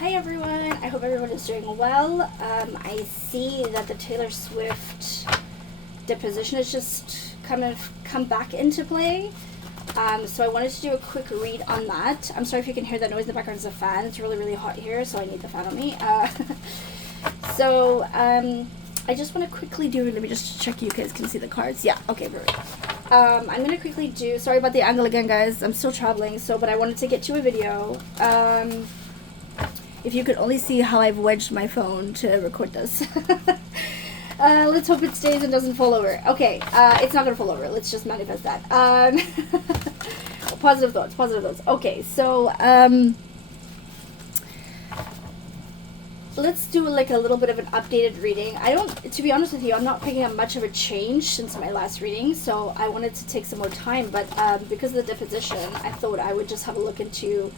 Hi everyone, I hope everyone is doing well. I see that the Taylor Swift Deposition has just kind of come back into play. So I wanted to do a quick read on that. I'm sorry if you can hear that noise in the background. It's a fan. It's really, really hot here, so I need the fan on me. I just want to quickly do, let me just check you guys can see the cards. Yeah, okay, perfect. I'm going to quickly do, sorry about the angle again, guys. I'm still traveling, but I wanted to get to a video. If you could only see how I've wedged my phone to record this. Let's hope it stays and doesn't fall over. Okay, it's not going to fall over. Let's just manifest that. Positive thoughts, positive thoughts. Okay, so let's do like a little bit of an updated reading. To be honest with you, I'm not picking up much of a change since my last reading, so I wanted to take some more time, but because of the deposition, I thought I would just have a look into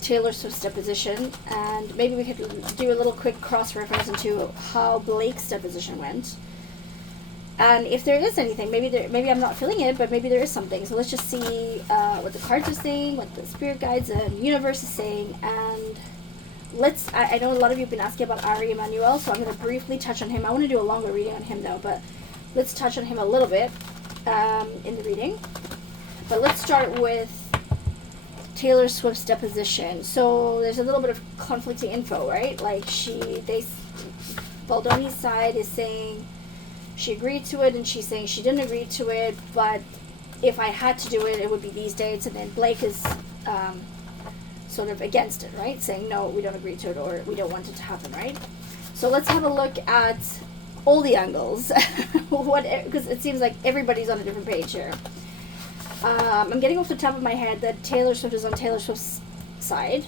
Taylor Swift's deposition, and maybe we could do a little quick cross-reference into how Blake's deposition went. And if there is anything, maybe I'm not feeling it, but maybe there is something. So let's just see what the cards are saying, what the spirit guides and universe is saying, and I know a lot of you have been asking about Emanuel, so I'm going to briefly touch on him. I want to do a longer reading on him though, but let's touch on him a little bit in the reading. But let's start with Taylor Swift's deposition. So there's a little bit of conflicting info, right? Like Baldoni's side is saying she agreed to it, and she's saying she didn't agree to it, but if I had to do it, it would be these dates. And then Blake is sort of against it, right? Saying, no, we don't agree to it, or we don't want it to happen, right? So let's have a look at all the angles, because it seems like everybody's on a different page here. I'm getting off the top of my head that Taylor Swift is on Taylor Swift's side.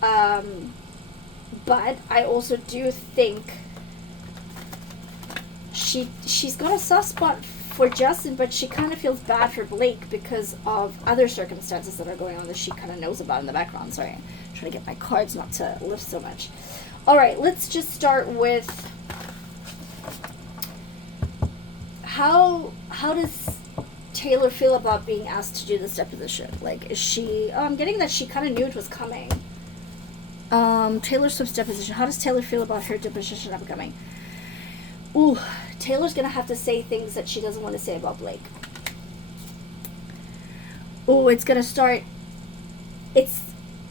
But I also do think she's got a soft spot for Justin, but she kind of feels bad for Blake because of other circumstances that are going on that she kind of knows about in the background. Sorry, I'm trying to get my cards not to lift so much. All right, let's just start with how does Taylor feel about being asked to do this deposition? Like, is she... I'm getting that she kind of knew it was coming. Taylor Swift's deposition. How does Taylor feel about her deposition upcoming? Ooh, Taylor's going to have to say things that she doesn't want to say about Blake. Ooh, it's going to start... It's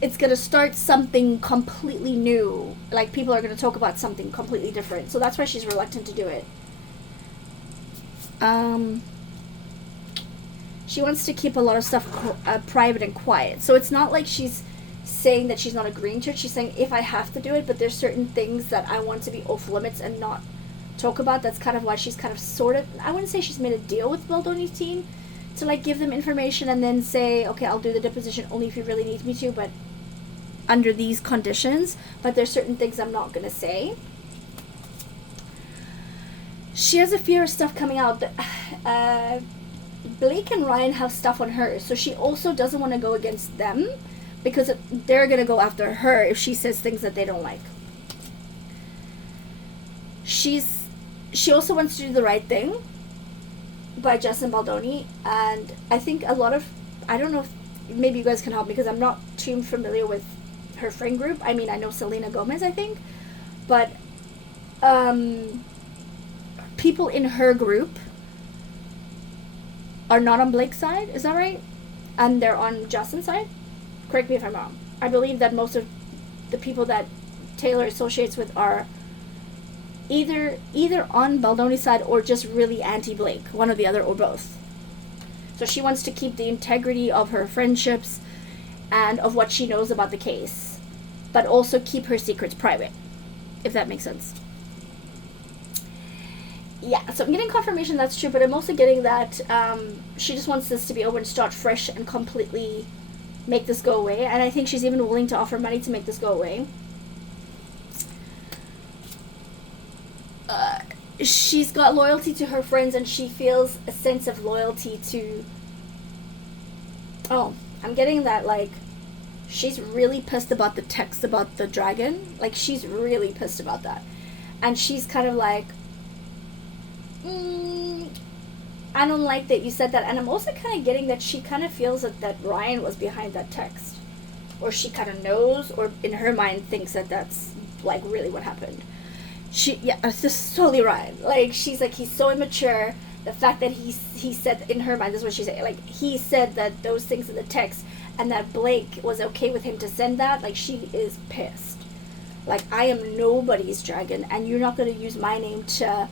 going to start something completely new. Like, people are going to talk about something completely different. So that's why she's reluctant to do it. She wants to keep a lot of stuff private and quiet. So it's not like she's saying that she's not agreeing to it. She's saying, if I have to do it, but there's certain things that I want to be off limits and not talk about. That's kind of why she's kind of sort of, I wouldn't say she's made a deal with Baldoni's team to like give them information and then say, okay, I'll do the deposition only if you really need me to, but under these conditions. But there's certain things I'm not going to say. She has a fear of stuff coming out that... Blake and Ryan have stuff on her, so she also doesn't want to go against them because they're going to go after her if she says things that they don't like. She also wants to do the right thing by Justin Baldoni, and I think a lot of... I don't know if maybe you guys can help me because I'm not too familiar with her friend group. I mean, I know Selena Gomez, I think, but people in her group are not on Blake's side, is that right? And they're on Justin's side? Correct me if I'm wrong. I believe that most of the people that Taylor associates with are either on Baldoni's side or just really anti-Blake, one or the other or both. So she wants to keep the integrity of her friendships and of what she knows about the case, but also keep her secrets private, if that makes sense. Yeah, so I'm getting confirmation that's true, but I'm also getting that she just wants this to be over and start fresh and completely make this go away. And I think she's even willing to offer money to make this go away. She's got loyalty to her friends, and she feels a sense of loyalty to... Oh, I'm getting that, like, she's really pissed about the text about the dragon. Like, she's really pissed about that. And she's kind of like... I don't like that you said that. And I'm also kind of getting that she kind of feels that Ryan was behind that text. or she kind of knows, or in her mind thinks that that's like really what happened. It's just totally right. Like, she's like, he's so immature. The fact that he said, in her mind, this is what she said, like, he said that those things in the text, and that Blake was okay with him to send that. Like, she is pissed. Like, I am nobody's dragon, and you're not going to use my name to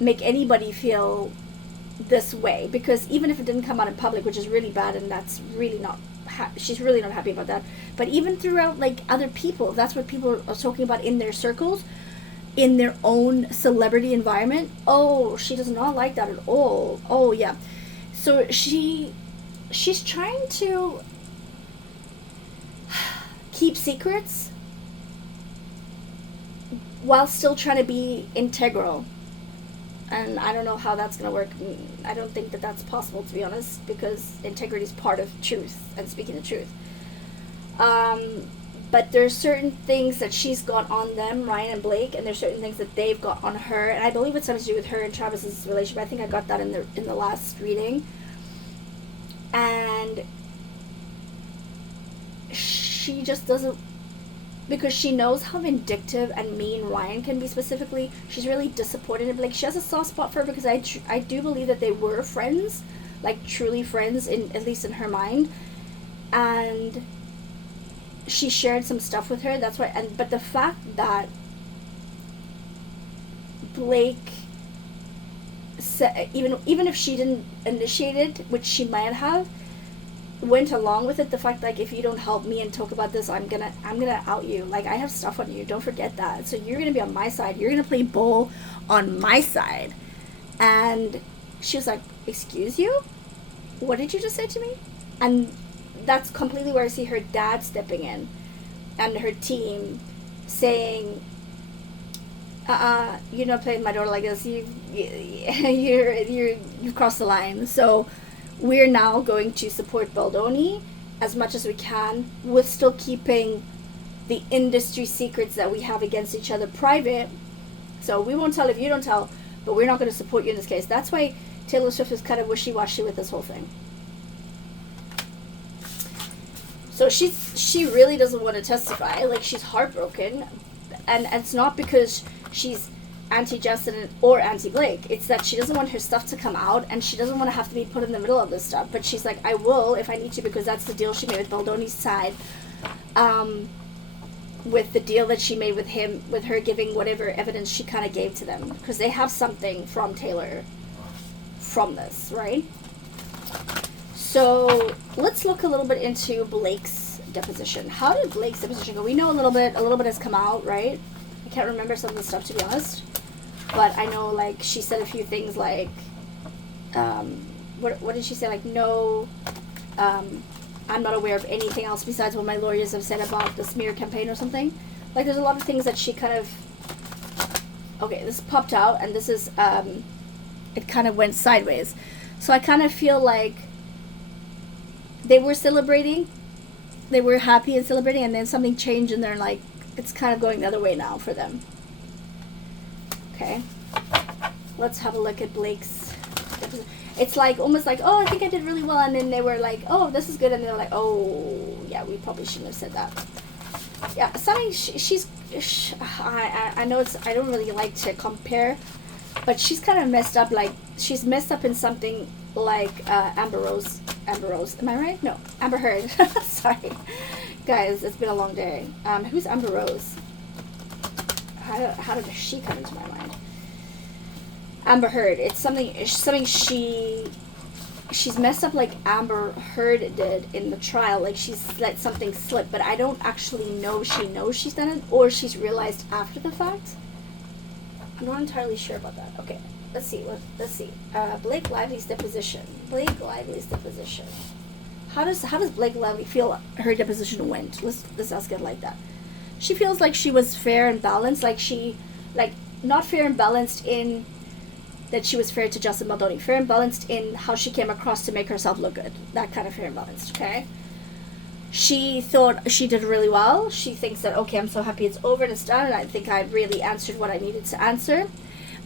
make anybody feel this way, because even if it didn't come out in public, which is really bad, and that's really not she's really not happy about that, but even throughout, like, other people, that's what people are talking about in their circles, in their own celebrity environment. Oh, she does not like that at all. Oh yeah. So she's trying to keep secrets while still trying to be integral. And I don't know how that's going to work. I don't think that that's possible, to be honest, because integrity is part of truth and speaking the truth. But there's certain things that she's got on them, Ryan and Blake, and there's certain things that they've got on her. And I believe it's something to do with her and Travis's relationship. I think I got that in the last reading. And she just doesn't, because she knows how vindictive and mean Ryan can be specifically. She's really disappointed in Blake. She has a soft spot for her because I do believe that they were friends, like truly friends, at least in her mind. And she shared some stuff with her. That's why. But the fact that Blake said, even if she didn't initiate it, which she might have, went along with it, the fact, like, if you don't help me and talk about this, I'm gonna out you. Like, I have stuff on you, don't forget that. So you're gonna be on my side, you're gonna play ball on my side. And she was like, excuse you, what did you just say to me? And that's completely where I see her dad stepping in and her team saying, you're not playing my daughter like this. You've crossed the line. So we're now going to support Baldoni as much as we can, with still keeping the industry secrets that we have against each other private. So we won't tell if you don't tell, but we're not going to support you in this case. That's why Taylor Swift is kind of wishy-washy with this whole thing. So she really doesn't want to testify. Like, she's heartbroken, and it's not because she's anti-Justin or anti-Blake. It's that she doesn't want her stuff to come out, and she doesn't want to have to be put in the middle of this stuff. But she's like, I will if I need to, because that's the deal she made with Baldoni's side, with the deal that she made with him, with her giving whatever evidence she kind of gave to them, because they have something from Taylor from this, right? So let's look a little bit into Blake's deposition. How did Blake's deposition go? We know a little bit has come out, right? I can't remember some of the stuff, to be honest. But I know, like, she said a few things like, what did she say? Like, no, I'm not aware of anything else besides what my lawyers have said about the smear campaign or something. Like, there's a lot of things that she kind of, okay, this popped out, and this is, it kind of went sideways. So I kind of feel like they were celebrating, they were happy and celebrating, and then something changed, and they're like, it's kind of going the other way now for them. Okay, let's have a look at Blake's. It's like, almost like, oh, I think I did really well, and then they were like, oh, this is good, and they're like, oh, yeah, we probably shouldn't have said that. Yeah, something, I know I don't really like to compare, but she's kind of messed up, like, she's messed up in something like Amber Rose, am I right? No, Amber Heard. Sorry. Guys, it's been a long day. Who's Amber Rose? How did she come into my mind? Amber Heard. It's something she's messed up like Amber Heard did in the trial. Like, she's let something slip, but I don't actually know she knows she's done it, or she's realized after the fact. I'm not entirely sure about that. Okay, let's see. BlakeLively's deposition. How does Blake Lively feel her deposition went? Let's ask it like that. She feels like she was fair and balanced. Not fair and balanced in that she was fair to Justin Baldoni. Fair and balanced in how she came across to make herself look good. That kind of fair and balanced, okay? She thought she did really well. She thinks that, okay, I'm so happy it's over and it's done, and I think I really answered what I needed to answer.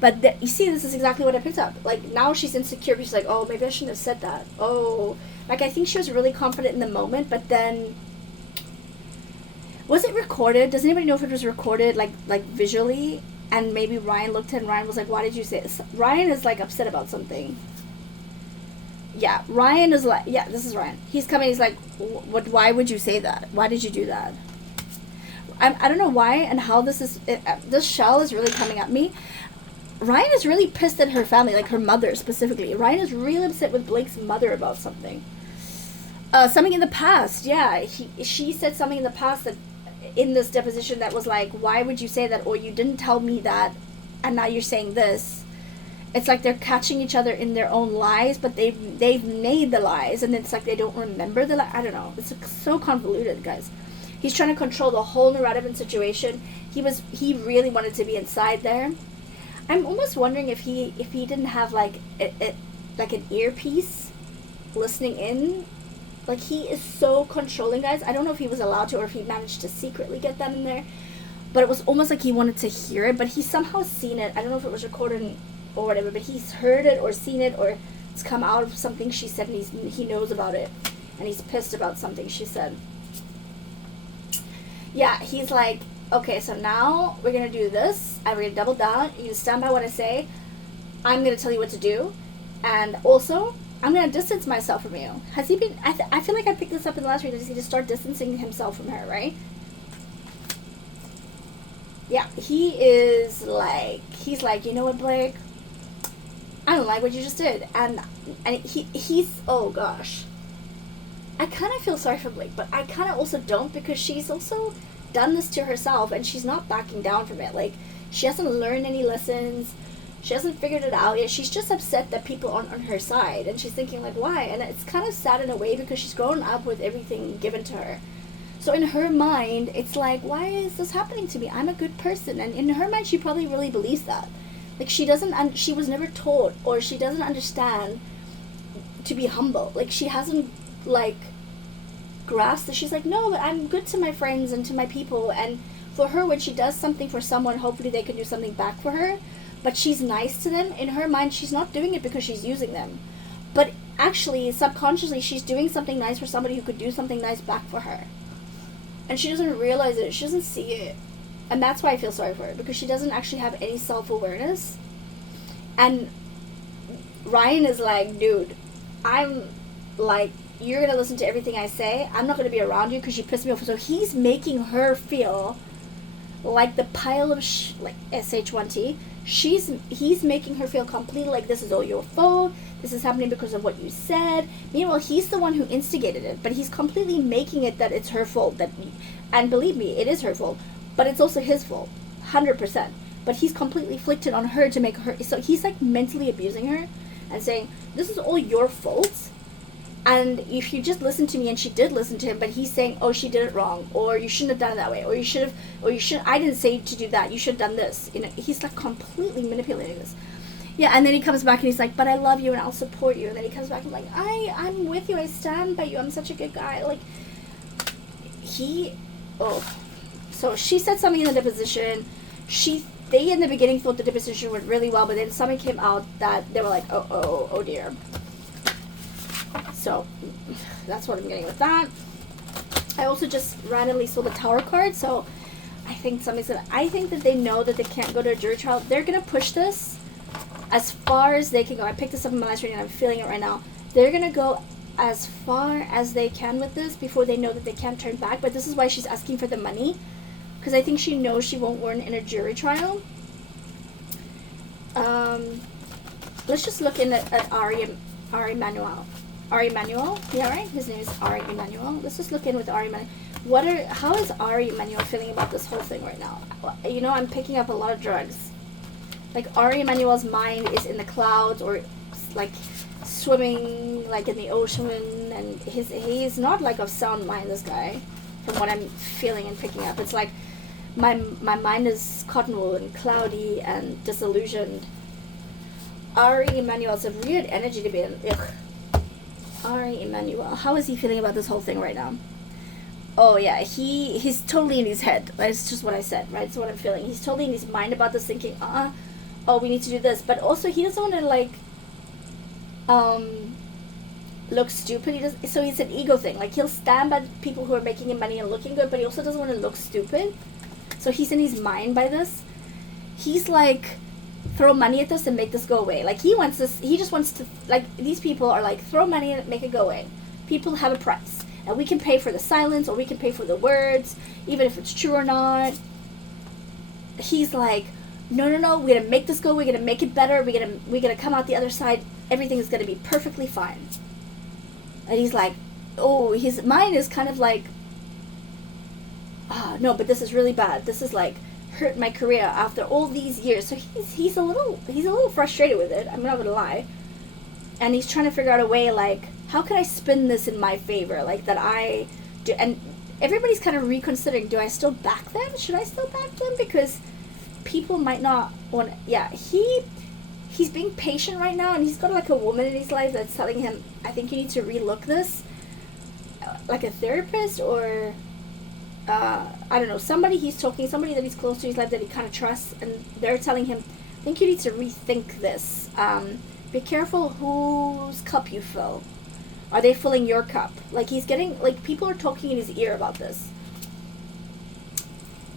But you see, this is exactly what I picked up. Like, now she's insecure. She's like, oh, maybe I shouldn't have said that. Oh, like, I think she was really confident in the moment, but then recorded? Does anybody know if it was recorded, like visually? And maybe Ryan looked at it and Ryan was like, why did you say this? Ryan is like upset about something. Yeah, Ryan is like, yeah, this is Ryan. He's coming, he's like, why would you say that? Why did you do that? I don't know why and how this shell is really coming at me. Ryan is really pissed at her family, like her mother specifically. Ryan is really upset with Blake's mother about something. Something in the past, yeah. She said something in the past that in this deposition that was like, why would you say that? Or you didn't tell me that, and now you're saying this. It's like they're catching each other in their own lies, but they've made the lies, and it's like they don't remember the lie. I don't know. It's so convoluted, guys. He's trying to control the whole narrative and situation. He really wanted to be inside there. I'm almost wondering if he didn't have like an earpiece listening in. Like, he is so controlling, guys. I don't know if he was allowed to or if he managed to secretly get that in there. But it was almost like he wanted to hear it, but he's somehow seen it. I don't know if it was recorded or whatever, but he's heard it or seen it, or it's come out of something she said, and he knows about it. And he's pissed about something she said. Yeah, he's like, okay, so now we're going to do this, and we're going to double down. You stand by what I say. I'm going to tell you what to do. And also, I'm going to distance myself from you. Has he been... I feel like I picked this up in the last read. Does he just start distancing himself from her, right? Yeah, he's like, you know what, Blake? I don't like what you just did. And he's... Oh, gosh. I kind of feel sorry for Blake, but I kind of also don't, because she's also done this to herself, and she's not backing down from it. Like, she hasn't learned any lessons. She hasn't figured it out yet. She's just upset that people aren't on her side, and she's thinking, like, why? And it's kind of sad in a way, because she's grown up with everything given to her. So in her mind, it's like, why is this happening to me? I'm a good person. And in her mind, she probably really believes that. Like, she was never taught, or she doesn't understand to be humble. Like, she hasn't, like, grasped that. She's like, no, but I'm good to my friends and to my people. And for her, when she does something for someone, hopefully they can do something back for her. But she's nice to them. In her mind, she's not doing it because she's using them. But actually, subconsciously, she's doing something nice for somebody who could do something nice back for her. And she doesn't realize it. She doesn't see it. And that's why I feel sorry for her, because she doesn't actually have any self-awareness. And Ryan is like, dude, I'm like, you're going to listen to everything I say. I'm not going to be around you because you pissed me off. So he's making her feel like the pile of like SH1T. He's making her feel completely like this is all your fault. This is happening because of what you said. Meanwhile, he's the one who instigated it, but he's completely making it that it's her fault. And believe me, it is her fault, but it's also his fault, 100%. But he's completely flicked it on her to make her. So he's like mentally abusing her and saying, this is all your fault. And if you just listen to me, and she did listen to him, but he's saying, oh, she did it wrong, or you shouldn't have done it that way, or you should, I didn't say to do that, you should have done this. You know, he's like completely manipulating this. Yeah, and then he comes back and he's like, but I love you and I'll support you. And then he comes back and like, I'm with you, I stand by you, I'm such a good guy. Like, so she said something in the deposition. They in the beginning thought the deposition went really well, but then something came out that they were like, oh dear. So that's what I'm getting with that. I also just randomly saw the Tower card, so I think I think that they know that they can't go to a jury trial. They're gonna push this as far as they can go. I picked this up in my last reading and I'm feeling it right now. They're gonna go as far as they can with this before they know that they can't turn back. But this is why she's asking for the money, because I think she knows she won't win in a jury trial. Let's just look in at Emanuel. Emanuel, yeah, right? His name is Emanuel. Let's just look in with Emanuel. How is Emanuel feeling about this whole thing right now? You know, I'm picking up a lot of drugs. Like, Emanuel's mind is in the clouds, or like swimming like in the ocean, and he's not like of sound mind, this guy, from what I'm feeling and picking up. It's like my mind is cottonwool and cloudy and disillusioned. Emanuel's a weird energy to be in. Ugh. Emanuel, how is he feeling about this whole thing right now? Oh yeah, he's totally in his head. That's just what I said, right? That's what I'm feeling. He's totally in his mind about this, thinking, oh, we need to do this. But also, he doesn't want to, like, look stupid. So it's an ego thing. Like, he'll stand by people who are making him money and looking good, but he also doesn't want to look stupid. So he's in his mind by this. He's like, throw money at this and make this go away. Like, he just wants to, like, these people are like, throw money and make it go away. People have a price, and we can pay for the silence, or we can pay for the words, even if it's true or not. He's like, no, we're gonna make this go, we're gonna make it better, we're gonna come out the other side, everything is gonna be perfectly fine. And he's like, oh, his mind is kind of like, no, but this is really bad. This is like hurt my career after all these years. So he's a little frustrated with it. I'm not gonna lie. And he's trying to figure out a way, like, how can I spin this in my favor? Like, that I do. And everybody's kind of reconsidering, do I still back them? Should I still back them? Because people might not want. Yeah, he's being patient right now, and he's got like a woman in his life that's telling him, I think you need to relook this, like a therapist, or I don't know, somebody that he's close to in his life that he kind of trusts, and they're telling him, I think you need to rethink this. Be careful whose cup you fill. Are they filling your cup? Like, he's getting, like, people are talking in his ear about this.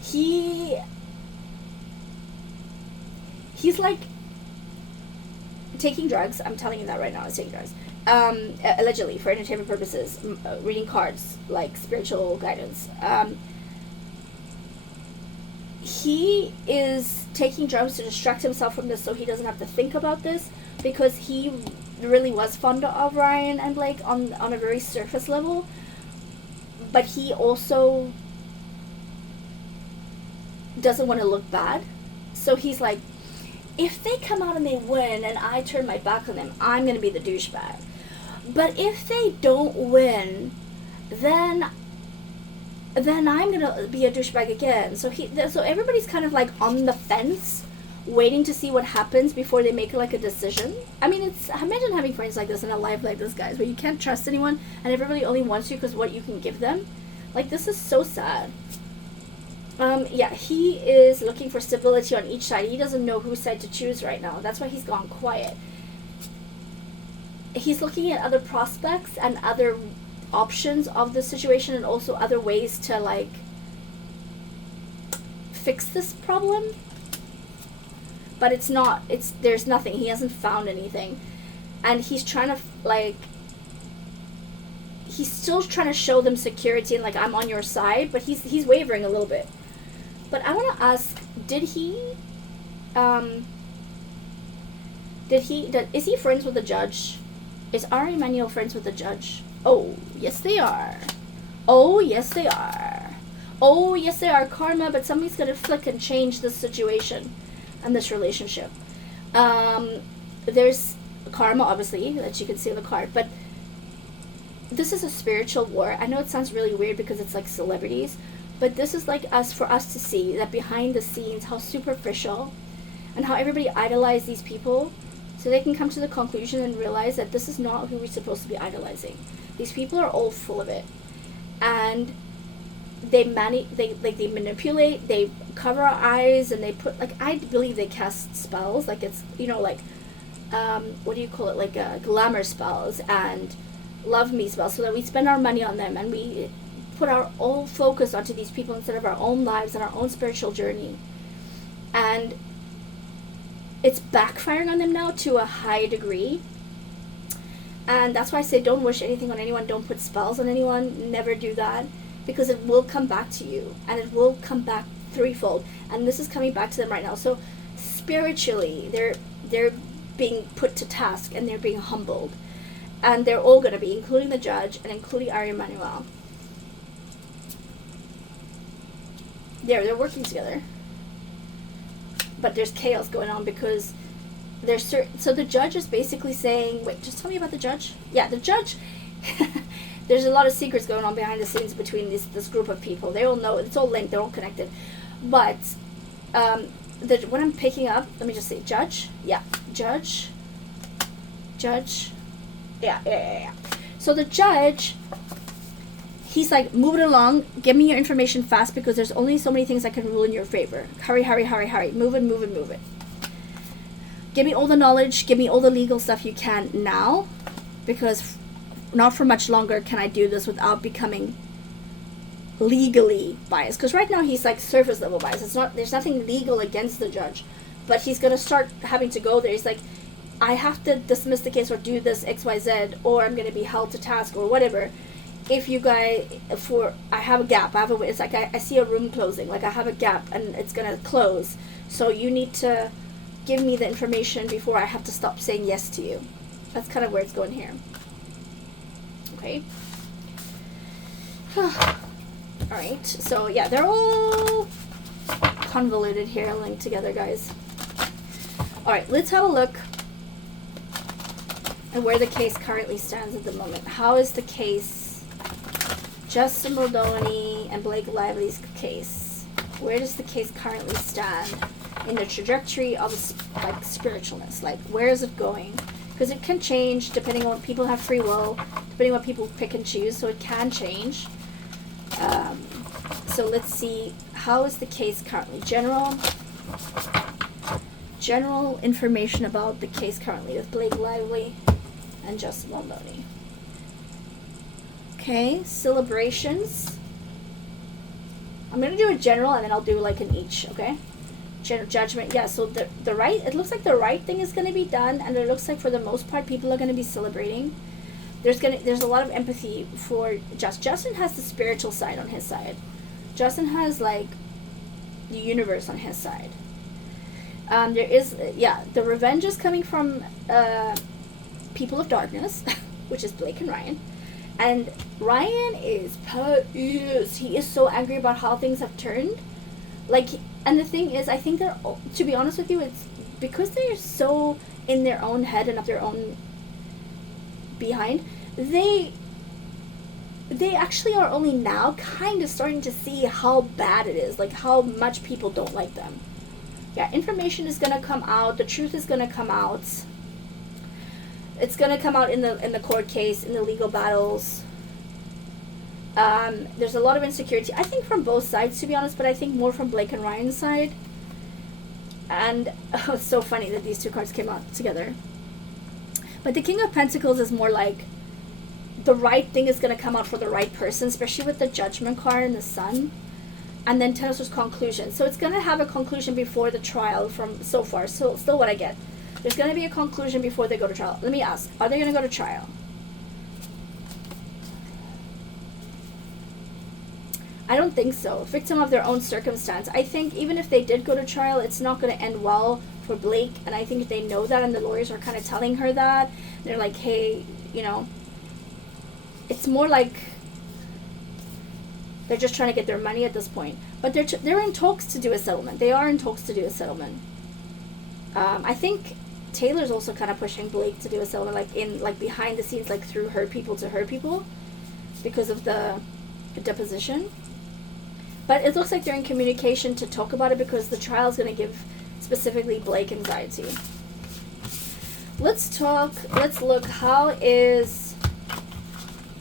He's like taking drugs. I'm telling you that right now. He's taking drugs. Allegedly, for entertainment purposes. Reading cards, like spiritual guidance. He is taking drugs to distract himself from this so he doesn't have to think about this, because he really was fond of Ryan and Blake on a very surface level. But he also doesn't want to look bad. So he's like, if they come out and they win and I turn my back on them, I'm going to be the douchebag. But if they don't win, then I'm going to be a douchebag again. So everybody's kind of like on the fence, waiting to see what happens before they make like a decision. I mean, imagine having friends like this in a life like this, guys, where you can't trust anyone and everybody only wants you because what you can give them. Like, this is so sad. He is looking for stability on each side. He doesn't know whose side to choose right now. That's why he's gone quiet. He's looking at other prospects and other options of the situation, and also other ways to, like, fix this problem. But there's nothing. He hasn't found anything. And he's trying to, like, he's still trying to show them security and, like, I'm on your side, but he's wavering a little bit. But I want to ask, is he friends with the judge? Is Emanuel friends with the judge? Oh, yes they are. Oh, yes they are. Oh, yes they are. Karma, but somebody's going to flick and change this situation and this relationship. There's karma, obviously, that you can see on the card, but this is a spiritual war. I know it sounds really weird because it's like celebrities, but this is like for us to see that behind the scenes, how superficial and how everybody idolizes these people, so they can come to the conclusion and realize that this is not who we're supposed to be idolizing. These people are all full of it, and they manipulate, they cover our eyes, and they put, like, I believe they cast spells, like, it's, you know, like, what do you call it, like, glamour spells and love me spells, so that we spend our money on them and we put our whole focus onto these people instead of our own lives and our own spiritual journey. And it's backfiring on them now to a high degree. And that's why I say don't wish anything on anyone, don't put spells on anyone, never do that, because it will come back to you, and it will come back threefold. And this is coming back to them right now. So spiritually, they're being put to task, and they're being humbled. And they're all going to be, including the judge and including Emanuel. They're working together. But there's chaos going on because so the judge is basically saying, wait, just tell me about the judge. Yeah, the judge, there's a lot of secrets going on behind the scenes between this group of people. They all know, it's all linked, they're all connected. But what I'm picking up, let me just say, judge. Yeah, judge. Yeah. So the judge, he's like, move it along, give me your information fast, because there's only so many things I can rule in your favor. Hurry. Move it. Give me all the knowledge, give me all the legal stuff you can now, because not for much longer can I do this without becoming legally biased. Because right now he's like surface level biased. It's not, there's nothing legal against the judge, but he's gonna start having to go there. He's like, I have to dismiss the case or do this XYZ, or I'm gonna be held to task or whatever. If you guys, I have a gap, it's like I see a room closing, like I have a gap and it's gonna close. So you need to give me the information before I have to stop saying yes to you. That's kind of where it's going here. Okay. Alright, so yeah, they're all convoluted here, linked together, guys. Alright, let's have a look at where the case currently stands at the moment. How is the case, Justin Baldoni and BlakeLively's case, where does the case currently stand in the trajectory of like spiritualness? Like, where is it going? Because it can change depending on, people have free will, depending on what people pick and choose, so it can change. So let's see, how is the case currently? General information about the case currently with BlakeLively and Justin Baldoni. Okay, celebrations. I'm going to do a general and then I'll do like an each, okay? General judgment, yeah, so the right, it looks like the right thing is going to be done, and it looks like for the most part people are going to be celebrating. There's a lot of empathy for Justin has the spiritual side on his side. Justin has like the universe on his side. There is, the revenge is coming from people of darkness, which is Blake and Ryan. And Ryan is pissed. He is so angry about how things have turned. Like, and the thing is, I think they're, to be honest with you, it's because they're so in their own head and up their own behind, they actually are only now kind of starting to see how bad it is, like how much people don't like them. Yeah, information is going to come out, the truth is going to come out. It's going to come out in the court case, in the legal battles. There's a lot of insecurity, I think, from both sides, to be honest, but I think more from Blake and Ryan's side. And it's so funny that these two cards came out together. But the King of Pentacles is more like the right thing is going to come out for the right person, especially with the Judgment card and the Sun. And then Ten of Swords conclusion. So it's going to have a conclusion before the trial from so far. So still what I get. There's going to be a conclusion before they go to trial. Let me ask, are they going to go to trial? I don't think so. Victim of their own circumstance. I think even if they did go to trial, it's not going to end well for Blake. And I think they know that, and the lawyers are kind of telling her that. They're like, hey, you know, it's more like they're just trying to get their money at this point. But they're in talks to do a settlement. They are in talks to do a settlement. I think Taylor's also kind of pushing Blake to do a settlement, like behind the scenes, like through her people to her people, because of the deposition. But it looks like they're in communication to talk about it, because the trial is going to give specifically Blake anxiety. Let's look, how is,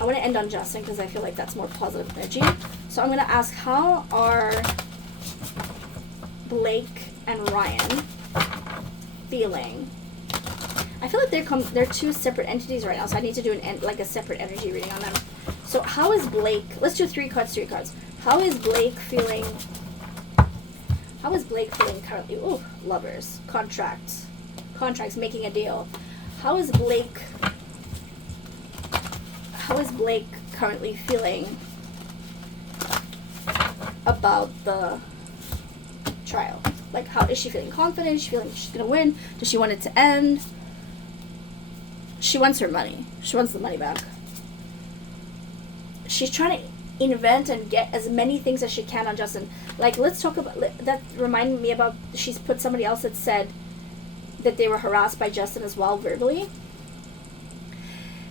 I want to end on Justin because I feel like that's more positive energy. So I'm going to ask, how are Blake and Ryan feeling? I feel like they're two separate entities right now, so I need to do a separate energy reading on them. So how is Blake, let's do three cards. How is Blake feeling currently? Ooh, lovers, contracts, making a deal. How is Blake currently feeling about the trial? Like, how is she feeling? Confident? Is she feeling she's gonna win? Does she want it to end? She wants her money. She wants the money back. She's trying to invent and get as many things as she can on Justin. Like, let's talk about that. Reminded me about, she's put somebody else that said that they were harassed by Justin as well verbally.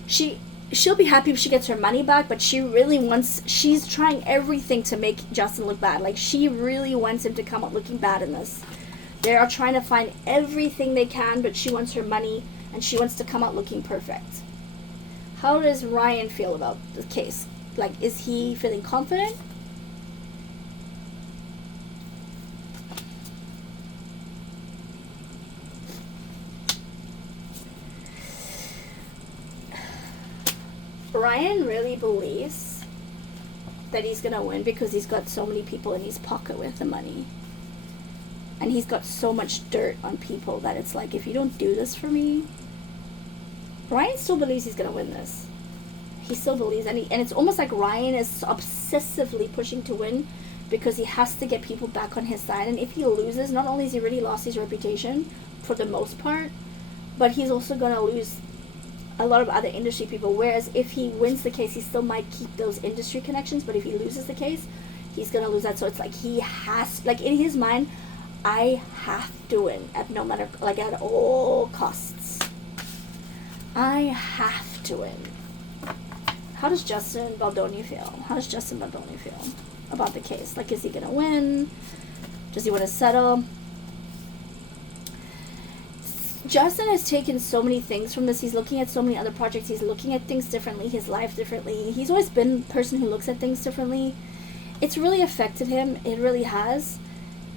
She'll be happy if she gets her money back, but she's trying everything to make Justin look bad. Like, she really wants him to come out looking bad in this. They are trying to find everything they can, but she wants her money and she wants to come out looking perfect. How does Ryan feel about the case? Like, is he feeling confident? Ryan really believes that he's gonna win because he's got so many people in his pocket with the money. And he's got so much dirt on people that it's like, if you don't do this for me... Ryan still believes he's gonna win this. He still believes, and it's almost like Ryan is obsessively pushing to win because he has to get people back on his side. And if he loses, not only has he already lost his reputation for the most part, but he's also going to lose a lot of other industry people. Whereas if he wins the case, he still might keep those industry connections, but if he loses the case, he's going to lose that. So it's like he has, like in his mind, I have to win at no matter, like at all costs. I have to win. How does Justin Baldoni feel? How does Justin Baldoni feel about the case? Like, is he going to win? Does he want to settle? Justin has taken so many things from this. He's looking at so many other projects. He's looking at things differently, his life differently. He's always been a person who looks at things differently. It's really affected him. It really has.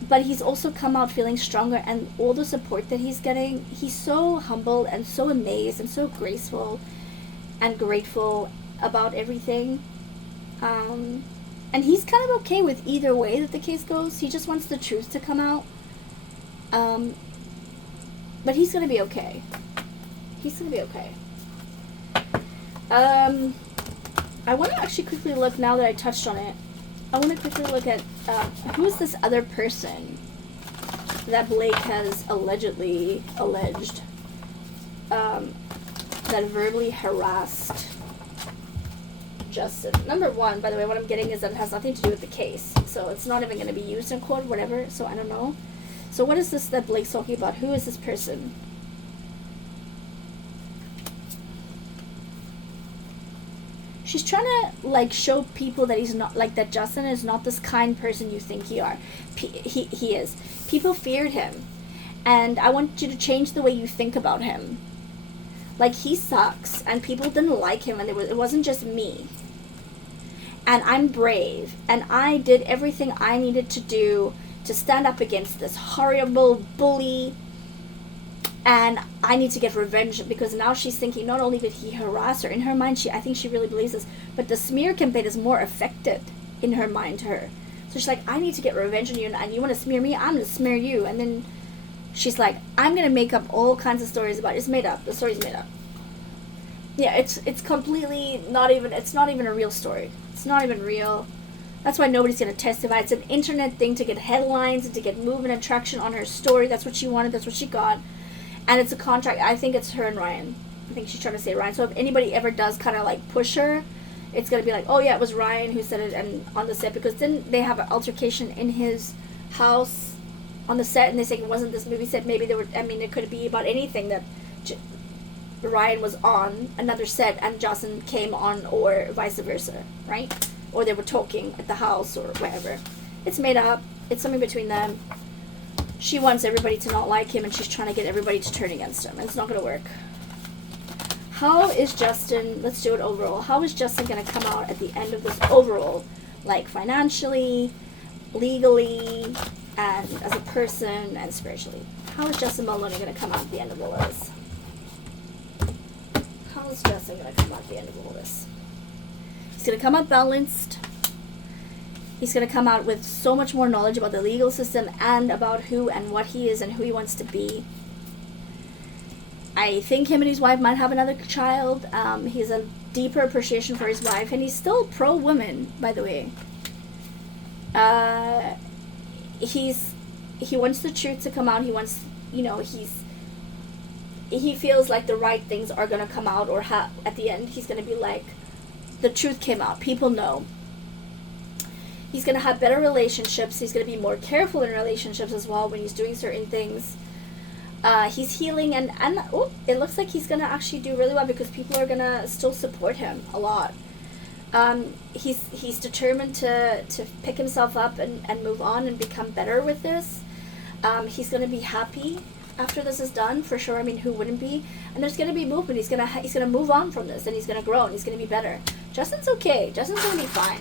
But he's also come out feeling stronger, and all the support that he's getting, he's so humble and so amazed and so graceful and grateful about everything, and he's kind of okay with either way that the case goes. He just wants the truth to come out, but he's gonna be okay. He's gonna be okay. I want to actually quickly look, now that I touched on it, I want to quickly look at who is this other person that Blake has alleged that verbally harassed Justin. Number one, by the way, what I'm getting is that it has nothing to do with the case. So it's not even going to be used in court, whatever. So I don't know. So what is this that Blake's talking about? Who is this person? She's trying to, like, show people that he's not, like, that Justin is not this kind person you think he is. People feared him. And I want you to change the way you think about him. Like, he sucks, and people didn't like him, and it wasn't just me. And I'm brave, and I did everything I needed to do to stand up against this horrible bully, and I need to get revenge, because now she's thinking not only did he harass her, in her mind, I think she really believes this, but the smear campaign is more affected in her mind to her. So she's like, I need to get revenge on you, and you want to smear me? I'm going to smear you. And then she's like, I'm going to make up all kinds of stories about it. It's made up. The story's made up. Yeah, it's completely not even, it's not even a real story. It's not even real. That's why nobody's going to testify. It's an internet thing to get headlines and to get movement and traction on her story. That's what she wanted. That's what she got. And it's a contract. I think it's her and Ryan. I think she's trying to say Ryan. So if anybody ever does kind of like push her, it's going to be like, oh yeah, it was Ryan who said it and on the set. Because then they have an altercation in his house on the set, and they say it wasn't this movie set. Maybe they were, I mean, it could be about anything that Ryan was on another set and Justin came on, or vice versa, right? Or they were talking at the house or wherever. It's made up. It's something between them. She wants everybody to not like him, and she's trying to get everybody to turn against him. And it's not going to work. How is Justin, let's do it overall. How is Justin going to come out at the end of this overall? Like financially, legally, and as a person, and spiritually. How is Justin Maloney going to come out at the end of all this? How is Justin going to come out at the end of all this? He's going to come out balanced. He's going to come out with so much more knowledge about the legal system and about who and what he is and who he wants to be. I think him and his wife might have another child. He has a deeper appreciation for his wife, and he's still pro-woman, by the way. He wants the truth to come out. He wants, you know, he feels like the right things are going to come out, or at the end he's going to be like, the truth came out. People know. He's going to have better relationships. He's going to be more careful in relationships as well when he's doing certain things. He's healing, and it looks like he's going to actually do really well because people are going to still support him a lot. He's determined to pick himself up and move on and become better with this. He's going to be happy after this is done, for sure. I mean, who wouldn't be? And there's going to be movement. He's going to move on from this, and he's going to grow, and he's going to be better. Justin's okay. Justin's going to be fine.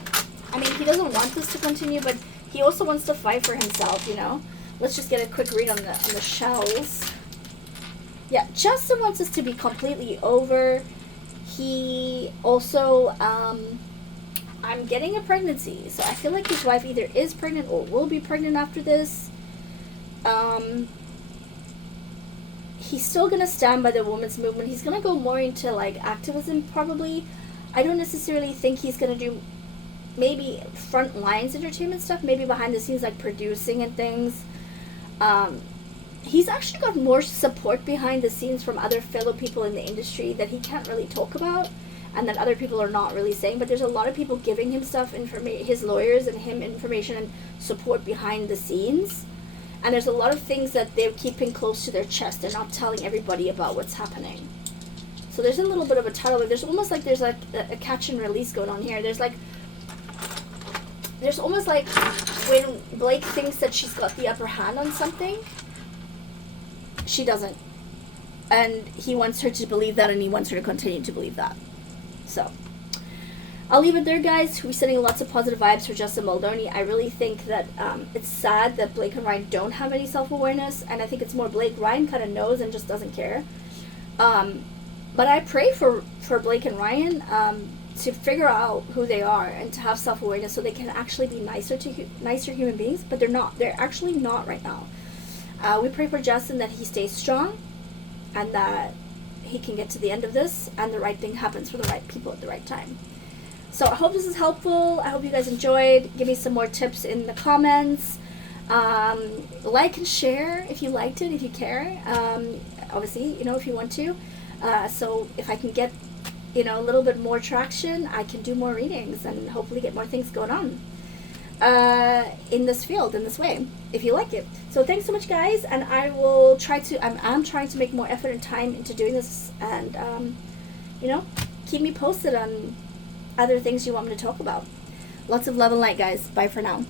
I mean, he doesn't want this to continue, but he also wants to fight for himself, you know? Let's just get a quick read on the shells. Yeah, Justin wants this to be completely over. he also, I'm getting a pregnancy. So I feel like his wife either is pregnant or will be pregnant after this. He's still going to stand by the women's movement. He's going to go more into, like, activism, probably. I don't necessarily think he's going to do maybe front lines entertainment stuff, maybe behind the scenes, like producing and things. He's actually got more support behind the scenes from other fellow people in the industry that he can't really talk about, and that other people are not really saying. But there's a lot of people giving him stuff, his lawyers and him information and support behind the scenes. And there's a lot of things that they're keeping close to their chest. They're not telling everybody about what's happening. So there's a little bit of a tunnel. There's almost like there's like a catch and release going on here. There's almost like when Blake thinks that she's got the upper hand on something, she doesn't. And he wants her to believe that, and he wants her to continue to believe that. So I'll leave it there, guys. We're sending lots of positive vibes for Justin Baldoni. I really think that it's sad that Blake and Ryan don't have any self-awareness, and I think it's more Blake. Ryan kind of knows and just doesn't care. But I pray for Blake and Ryan to figure out who they are and to have self-awareness so they can actually be nicer human beings, but they're not. They're actually not right now. We pray for Justin that he stays strong and that he can get to the end of this and the right thing happens for the right people at the right time. So I hope this is helpful. I hope you guys enjoyed. Give me some more tips in the comments. Like and share if you liked it, if you care. Obviously, if you want to. So if I can get, a little bit more traction, I can do more readings and hopefully get more things going on in this field, in this way, if you like it. So thanks so much, guys, and I will I'm trying to make more effort and time into doing this, and, keep me posted on other things you want me to talk about. Lots of love and light, guys. Bye for now.